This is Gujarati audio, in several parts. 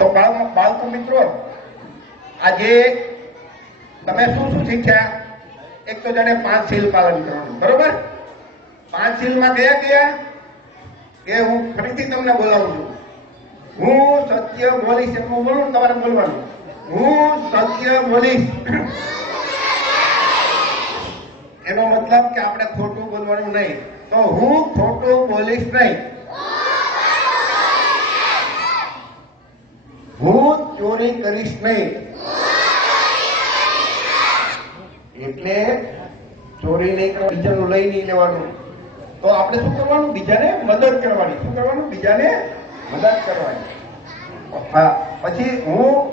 તો બાળ બાળકો મિત્રો, આજે તમે શું શું શીખ્યા? એક તો જાણે પાંચ શીલ પાલન કરવાનું, બરોબર? પાંચ શીલમાં કયા કયા? કે હું ફરીથી તમને બોલાવું છું. હું સત્ય બોલીશ એમ બોલું તમારે બોલવાનું. હું સત્ય બોલીશ. એનો મતલબ કે આપણે ખોટું બોલવાનું નહીં. તો હું ખોટું બોલીશ નહીં. હું ચોરી કરીશ નહીં. એટલે ચોરી નહીં કરવા, બીજાનું લઈ નહીં લેવાનું. તો આપણે શું કરવાનું? બીજાને મદદ કરવાની. શું કરવાનું? બીજાને મદદ કરવાની. હા, પછી હું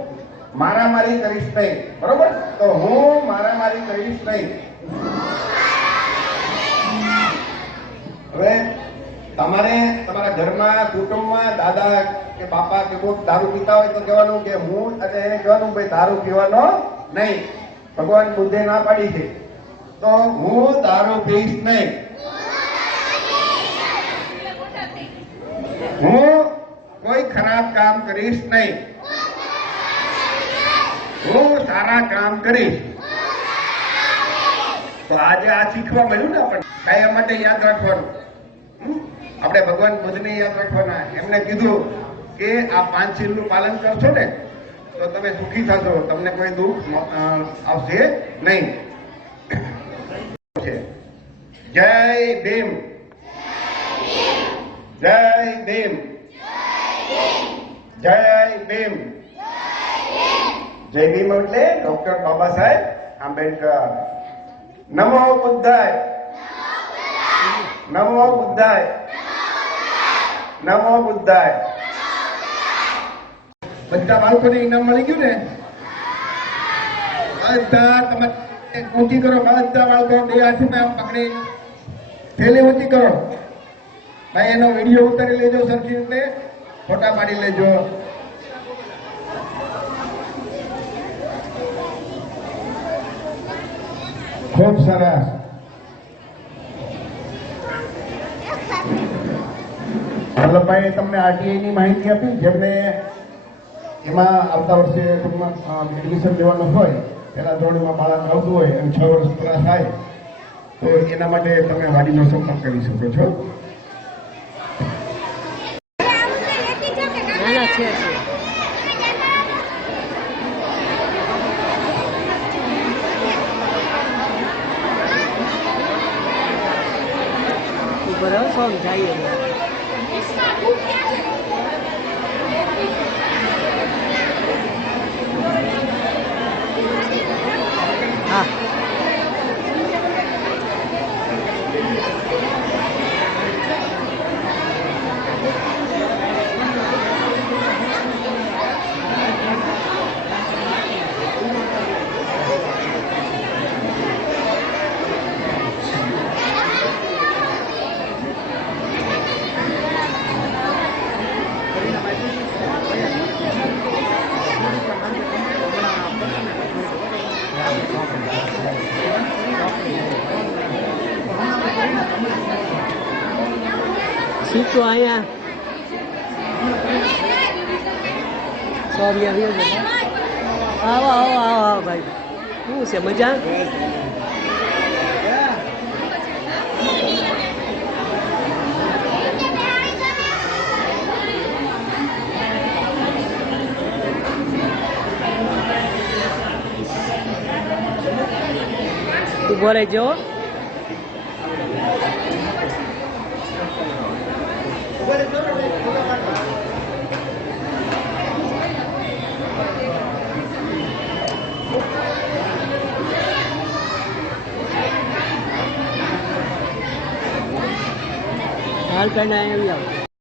મારામારી કરીશ નહીં. બરોબર? તો હું મારામારી કરીશ નહીં. તમારે તમારા ઘરમાં, કુટુંબમાં, દાદા કે બાપા કે કોઈ દારૂ પીતા હોય તો કહેવાનું કે હું અને એને કહેવાનું ભાઈ દારૂ પીવાનો નહીં. ભગવાન બુદ્ધે ના પાડી છે. તો હું દારૂ પીશ નહીં. હું કોઈ ખરાબ કામ કરીશ નહીં. હું સારા કામ કરીશ. તો આજે આ શીખવા મળ્યું ને આપણને? કાયમ માટે યાદ રાખવાનું? આપણે ભગવાન બુદ્ધને યાદ રાખવાના એમને કીધું કે આ પાંચ શીલનું પાલન કરશો ને, તો તમે સુખી થશો, તમને કોઈ દુઃખ આવશે નહીં. જય ભીમ. જય ભીમ. જય ભીમ. જય ભીમ એટલે ડોક્ટર બાબા સાહેબ આંબેડકર. નમો બુદ્ધાય. નમો બુદ્ધાય નમો બુદ્ધાય બધા બાળકોને ઇનામ મળી ગયું ને? બધા તમે ઊંચી કરો બધા બાળકો બે હાથમાં આમ પકડી. થેલી ઊંચી કરો. ભાઈ, એનો વીડિયો ઉતારી લેજો સરખી રીતે. ફોટા પાડી લેજો. ખૂબ સરસ. વલ્લભભાઈ તમને આરટીઆઈ ની માહિતી આપી, જેમને એમાં આવતા વર્ષે ટૂંકમાં એડમિશન લેવાનું હોય, પહેલા ધોરણમાં બાળક આવતું હોય અને છ વર્ષ પૂરા થાય, તો એના માટે તમે વાડીનો સંપર્ક કરી શકો છો. બરાબર છે છે સીટો અહીંયા સોરી આવ્યો છે આવો આવો આવો આવો ભાઈ શું છે મજા ઊભો રહેજો. હાલ પેન આવી આવો